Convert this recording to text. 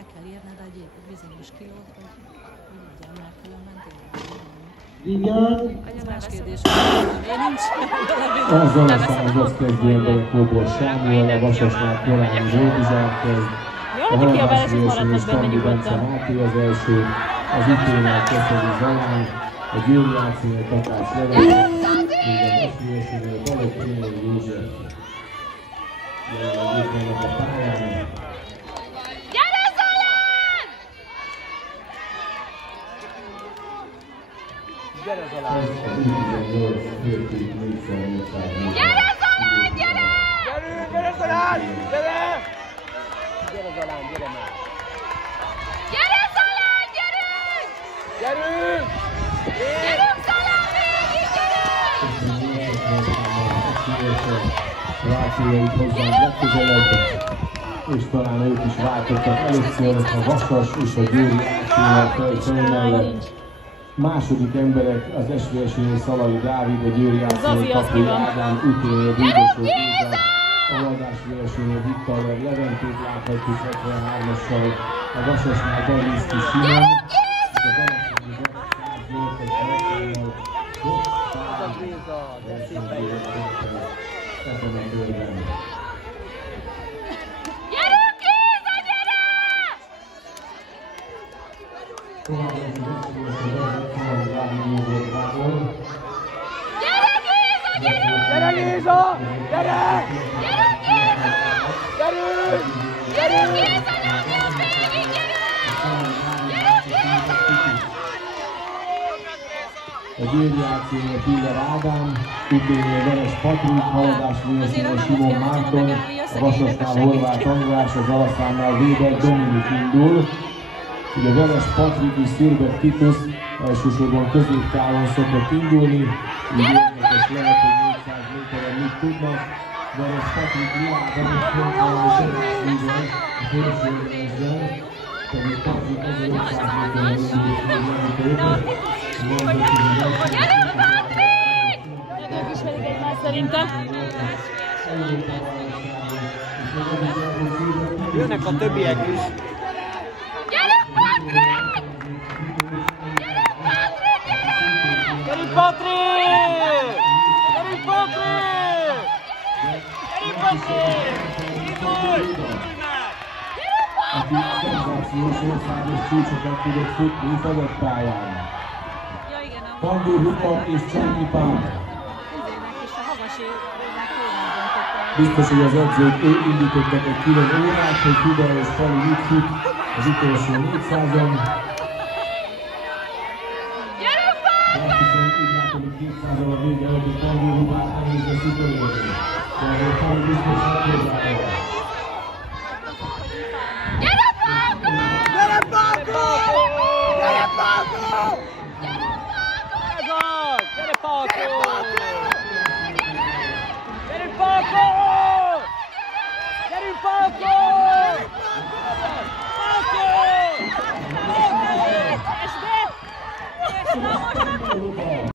el kell érned egy bizonyos kilót, hogy legyen, mert különben tényleg. Ez más kérdés, hogy én nincs. Azzal aztán az azt kezdő emberek Kóbor Sámuel, a Vasasnál Korányi Zsoldizsák kezd, a haladás vélsős Kambi Bence Máté az első, az Iténál Köszöni Zalán, a Győri Ácénél Takács Levente, még az eszvélsőnél Balogh Tényleg József. Jelenleg itt vannak a pályán. Gyere Zalán! Gyere Zalán! Gyere Zalán, gyere! Gyere Zalán, gyere! Gyere Zalán, gyere már! Gyere Zalán, gyerünk! Gyerünk! Gyerünk Zalán, végig gyerünk! Rációit hozzánk legközelebb, és talán ők is váltottak először a Vasas és a Győri Ácénél fej mellett. Második emberek az SVS-nél Szalai Dávid, a Győri Ácénél Kapi Ádám, Üténél Bújdosó Géza, a Haladás vélsőnél Vittaler Leventét láthatjuk 73-assal, a Vasasnál Balinszki Simon, és a Balázsányi Zsák 108-as ebben a körben. Gyerünk Géza, gyere! Gyere Géza, gyere! Gyere Géza! Gyere! Gyerünk Géza! Gyerünk! Gyerünk Géza, nyomjad végig, gyerünk! Gyerünk Géza! A Győri Ácénél Piller Ádám, Üténél Veres Patrik, Haladás vélsőnél Simon Márton, a Vasasnál Horváth András, az Alaszánál Weber Dominik indul. Ugye Veres Patrik és Szilbert Titus elsősorban középtávon szokott indulni, így érdekes lehet, hogy 400 méteren mit tudnak. Veres Patrik világban is Weber a felsőrezben, pedig Patrik 1500 méteren indul. Gyerünk Patrik! Ők ismerik egymást szerintem. Jönnek a többiek is. Gyerünk Patrik! Gyerünk Patrik, gyere! Gyerünk Patrik! Gyerünk Patrik! Gyerünk Patrik! Indulj! Aki szenzációs országos csúcsokat tudott futni fedett pályán. Ja igen, a Pandúr Hupa és Csányi Pál. izének és a Havasi-nek tényleg döntöttek. Biztos, hogy az edzők indítottak egy külön órát, hogy Huba és Pali mit fut az utolsó 400-on. Gyerünk Patrik! Hiszen úgy látom, hogy 200-al a vége előtt, hogy Pandúr Hupát elnézett utolérni. De azért Pali biztos nem hozzájön. Gyere Patrik! Gyere Pákó! Gyere Pákó! Gyere Patrik! Ez az! Gyere Pákó! Gyerünk Pákó! Gyerünk Pákó! Pákó! Pákó! És be! És be!